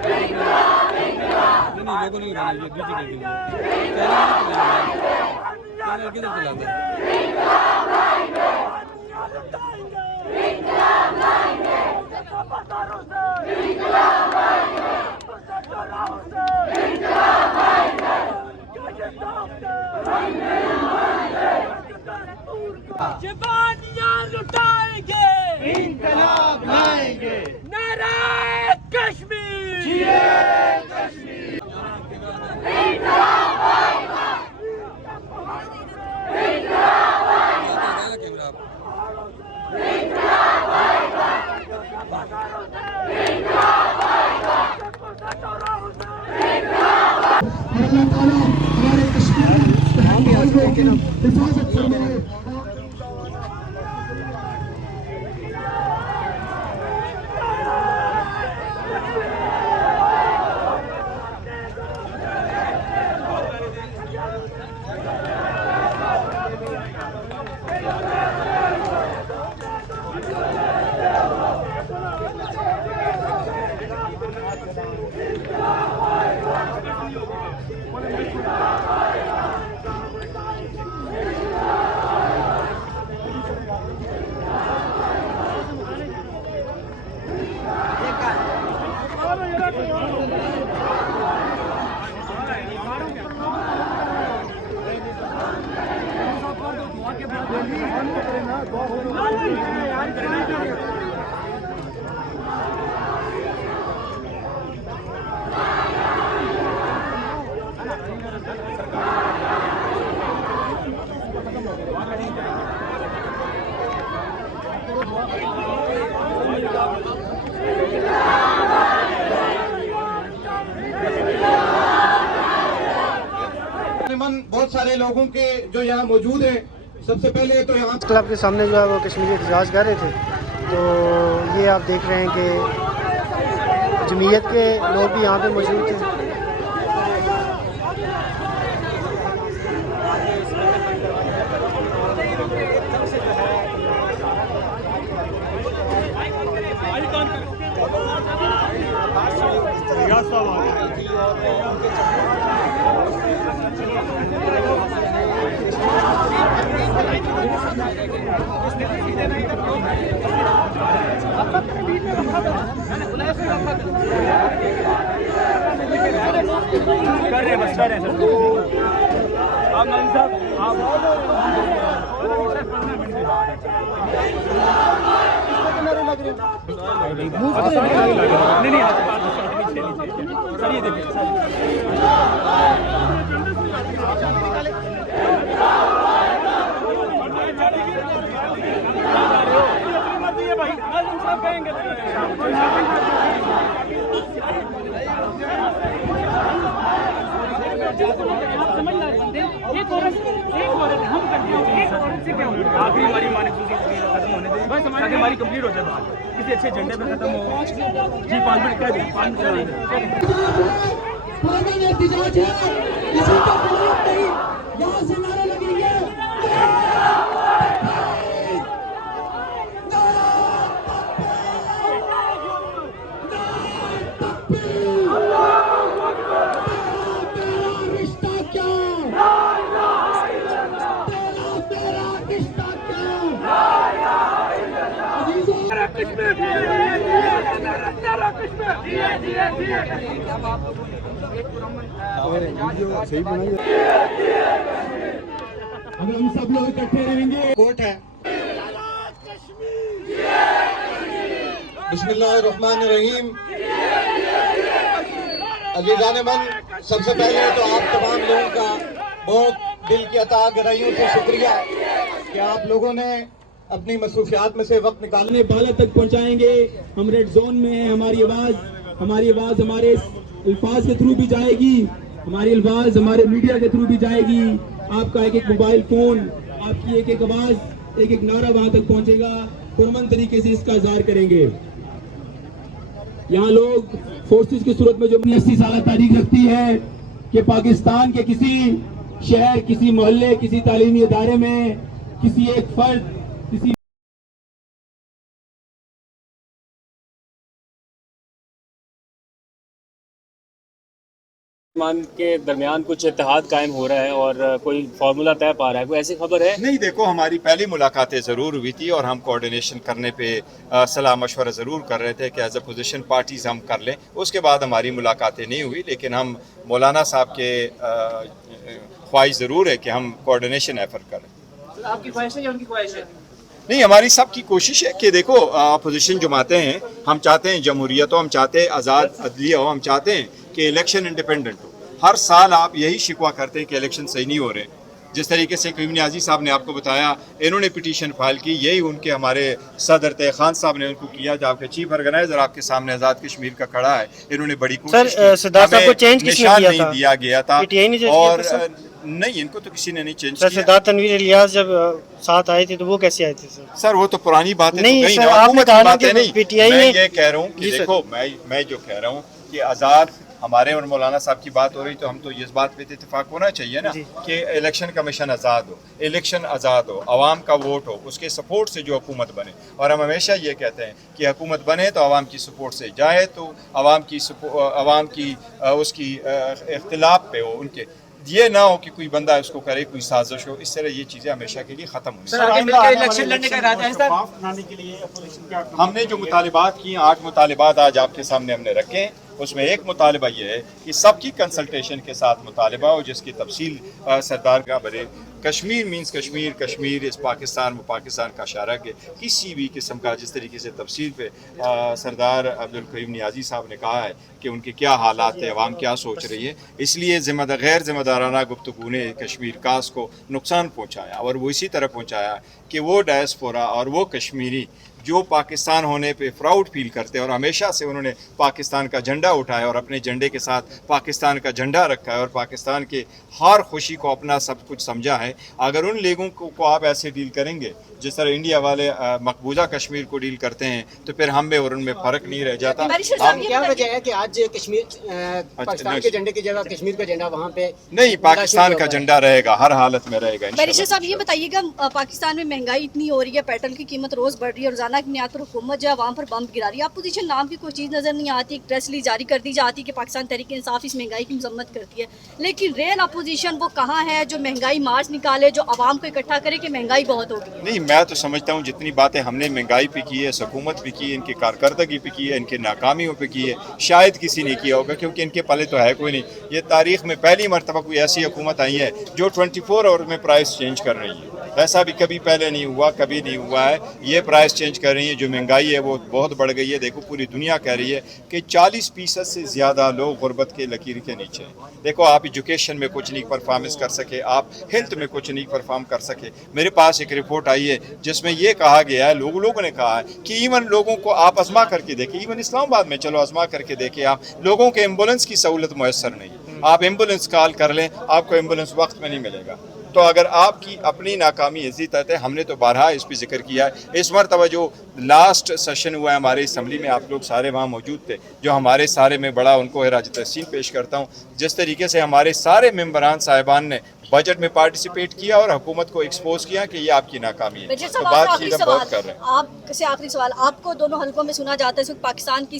नहीं, लोगों ने लगाना ये बीजी कर दी चैनल किधर चलाता है। जवानियां लुटाएंगे, इंकलाब लाएंगे, नाराए कश्मीर, जिए कश्मीर। कैमरा अल्लाह ताला हमारे कश्मीर की हिफाजत फरमाए। बहुत सारे लोगों के जो यहाँ मौजूद हैं, सबसे पहले तो यहाँ क्लब के सामने जो है वो कश्मीरी एहतजाज कर रहे थे। तो ये आप देख रहे हैं कि जमीयत के लोग भी यहाँ पे मौजूद थे। कर रहे बस कर रहे सर आप नवीन साहब आप नहीं सर ये देखिए भाई साहब कहेंगे आप समझ रहे बंदे एक औरत हम करते हैं एक औरत से क्या होगा आखिरी हमारी माने खत्म होने दें बस हमारी कंप्लीट हो जाए बात किसी अच्छे झंडे पे खत्म हो जी 5 मिनट कह दें 5 मिनट एहतजाज है, किसी का खिलाफ नहीं, यहाँ से नारे लगेंगे। अगर हम सब लोग इकट्ठे रहेंगे कोर्ट है। बिस्मिल्लाहिर्रहमानिर्रहीम। अजीज़ान मन, सबसे पहले तो आप तमाम लोगों का बहुत दिल की अता गहराइयों से शुक्रिया कि आप लोगों ने अपनी मसरूफियात में से वक्त निकालने बाला तक पहुंचाएंगे। हम रेड जोन में हैं, हमारी आवाज हमारे अल्फाज के थ्रू भी जाएगी, हमारी अल्फाज हमारे मीडिया के थ्रू भी जाएगी। आपका एक एक मोबाइल फोन, आपकी एक एक आवाज, एक एक नारा वहां तक पहुंचेगा। पुरअमन तरीके से इसका इज़हार करेंगे। यहाँ लोग फोर्सेस की सूरत में जो 80 साल तारीख रखती है कि पाकिस्तान के किसी शहर, किसी मोहल्ले, किसी तालीमी इदारे में किसी एक फर्द, किसी मान के दरमियान कुछ इत्तेहाद कायम हो रहा है और कोई फार्मूला तय पा रहा है, कोई ऐसी खबर है? नहीं, देखो हमारी पहली मुलाकातें ज़रूर हुई थी और हम कोऑर्डिनेशन करने पे सलाह मशवरा ज़रूर कर रहे थे कि एज अ पोजीशन पार्टीज हम कर लें। उसके बाद हमारी मुलाकातें नहीं हुई, लेकिन हम मौलाना साहब के ख्वाहिश ज़रूर है कि हम कोऑर्डिनेशन एफर्ट करें। आपकी ख्वाहिश है या उनकी ख्वाहिश है? नहीं, हमारी सबकी कोशिश है कि देखो अपोजिशन जमाते हैं, हम चाहते हैं जमहूरियत हो, हम चाहते हैं आज़ाद अदलिया हो, हम चाहते हैं कि इलेक्शन इंडिपेंडेंट हो। हर साल आप यही शिकवा करते हैं कि इलेक्शन सही नहीं हो रहे। जिस तरीके से करीम नियाजी साहब ने आपको बताया, इन्होंने पिटीशन फाइल की, यही उनके हमारे सदर तय खान साहब ने उनको किया, जो आपके चीफ ऑर्गेनाइजर आपके सामने आज़ाद कश्मीर का खड़ा है। इन्होंने बड़ी कोशिश की, सिद्धार्थ साहब को चेंज किसने निशान किया नहीं था? दिया गया था। PTI ने चेंज और किया था, सर? नहीं, इनको तो किसी ने नहीं चेंज सर किया। सिद्धार्थ तनवीर इलियास जब साथ आए थे तो वो कैसे आए थे सर? सर वो तो पुरानी बातें नहीं, तो गई सर, ना, आपने हुकूमत कहा की ना बातें कि नहीं। PTI मैं ने- ये कह रहा हूँ कि जी सर। देखो मैं जो कह रहा हूँ कि आज़ाद हमारे और मौलाना साहब की बात हो रही, तो हम तो इस बात पे इत्तेफाक होना चाहिए ना कि इलेक्शन कमीशन आज़ाद हो, इलेक्शन आज़ाद हो, आवाम का वोट हो, उसके सपोर्ट से जो हुकूमत बने। और हम हमेशा ये कहते हैं कि हुकूमत बने तो आवाम की सपोर्ट से जाए, तो आवाम की उसकी इख्तिलाफ पे हो, उनके ये ना हो कि कोई बंदा उसको करे, कोई साजिश हो। इस तरह ये चीज़ें हमेशा के लिए ख़त्म होनी सर आगे मिलकर इलेक्शन लड़ने का इरादा है सर? हमने जो मुतालिबात किए, 8 मुतालिबात आज आपके सामने हमने रखे हैं। उसमें एक मुतालिबा ये है कि सबकी कंसल्टेशन के साथ मुतालिबा हो, जिसकी तफसील सरदार का बने। कश्मीर मीन्स कश्मीर, कश्मीर इस पाकिस्तान में पाकिस्तान का इशारा के किसी भी किस्म का जिस तरीके से तफसील पे सरदार अब्दुल करीम नियाजी साहब ने कहा है कि उनके क्या हालात है, अवाम क्या सोच रही है, इसलिए गैर ज़िम्मेदाराना गुफ्तगू ने कश्मीर कास को नुकसान पहुँचाया। और वो इसी तरह पहुँचाया कि वो डायस्पोरा और वो कश्मीरी जो पाकिस्तान होने पे प्राउड फील करते हैं और हमेशा से उन्होंने पाकिस्तान का झंडा उठाया और अपने झंडे के साथ पाकिस्तान का झंडा रखा है और पाकिस्तान के हर खुशी को अपना सब कुछ समझा है। अगर उन लोगों को आप ऐसे डील करेंगे जिस तरह इंडिया वाले मकबूजा कश्मीर को डील करते हैं, तो फिर हम में और उनमें फ़र्क नहीं रह जाता। हम क्या वजह है कि आज कश्मीर पाकिस्तान के झंडे की जगह कश्मीर का झंडा वहाँ पे नहीं, पाकिस्तान का झंडा रहेगा, हर हालत में रहेगा। बैरिस्टर साहब ये बताइएगा, पाकिस्तान में महंगाई इतनी हो रही है, पेट्रोल की कीमत रोज बढ़ रही है, रोजाना की बुनियाद पर हुकूमत जो है वहाँ पर बम गिरा रही है, अपोजिशन नाम की कोई चीज़ नजर नहीं आती। एक प्रेस रिलीज जारी कर दी जाती है कि पाकिस्तान तहरीक इंसाफ इस महंगाई की मजम्मत करती है, लेकिन रियल अपोजिशन वो कहाँ है जो महंगाई मार्च निकाले, जो आवाम को इकट्ठा करे कि महंगाई बहुत होगी? नहीं, मैं तो समझता हूँ जितनी बातें हमने महंगाई पे की है, हुकूमत पे की है, इनकी कारकर्दगी पे की है, इनके नाकामियों पे की है, शायद किसी ने किया होगा, क्योंकि इनके पले तो है कोई नहीं। ये तारीख में पहली मरतबा कोई ऐसी हुकूमत आई है जो 24 आवर में प्राइस चेंज कर रही है। ऐसा भी कभी पहले नहीं हुआ, कभी नहीं हुआ है। ये प्राइस चेंज कर रही है, जो महंगाई है वो बहुत बढ़ गई है। देखो पूरी दुनिया कह रही है कि 40% से ज़्यादा लोग गुर्बत के लकीर के नीचे हैं। देखो आप एजुकेशन में कुछ नहीं परफॉर्मेंस कर सके, आप हेल्थ में कुछ नहीं परफॉर्म कर सके। मेरे पास एक रिपोर्ट आई है जिसमें ये कहा गया है, लोगों ने कहा है कि इवन लोगों को आप आजमा करके देखें, इवन इस्लामाबाद में चलो आजमा करके देखें आप, लोगों के एम्बुलेंस की सहूलत मुयसर नहीं। आप एम्बुलेंस कॉल कर लें, आपको एम्बुलेंस वक्त में नहीं मिलेगा। तो अगर आपकी अपनी नाकामी इसी तरह, हमने तो बारहा इस पर जिक्र किया है। इस मरतबा जो लास्ट सेशन हुआ है हमारे असम्बली में, आप लोग सारे वहाँ मौजूद थे, जो हमारे सारे में बड़ा उनको खराज तहसीन पेश करता हूँ, जिस तरीके से हमारे सारे मेम्बरान साहिबान ने बजट में पार्टिसिपेट किया और हुकूमत को एक्सपोज किया कि ये आपकी नाकामी है। तो बातचीत हम बहुत कर रहे हैं। आपसे आखिरी सवाल, आपको दोनों हलकों में सुना जाता है पाकिस्तान की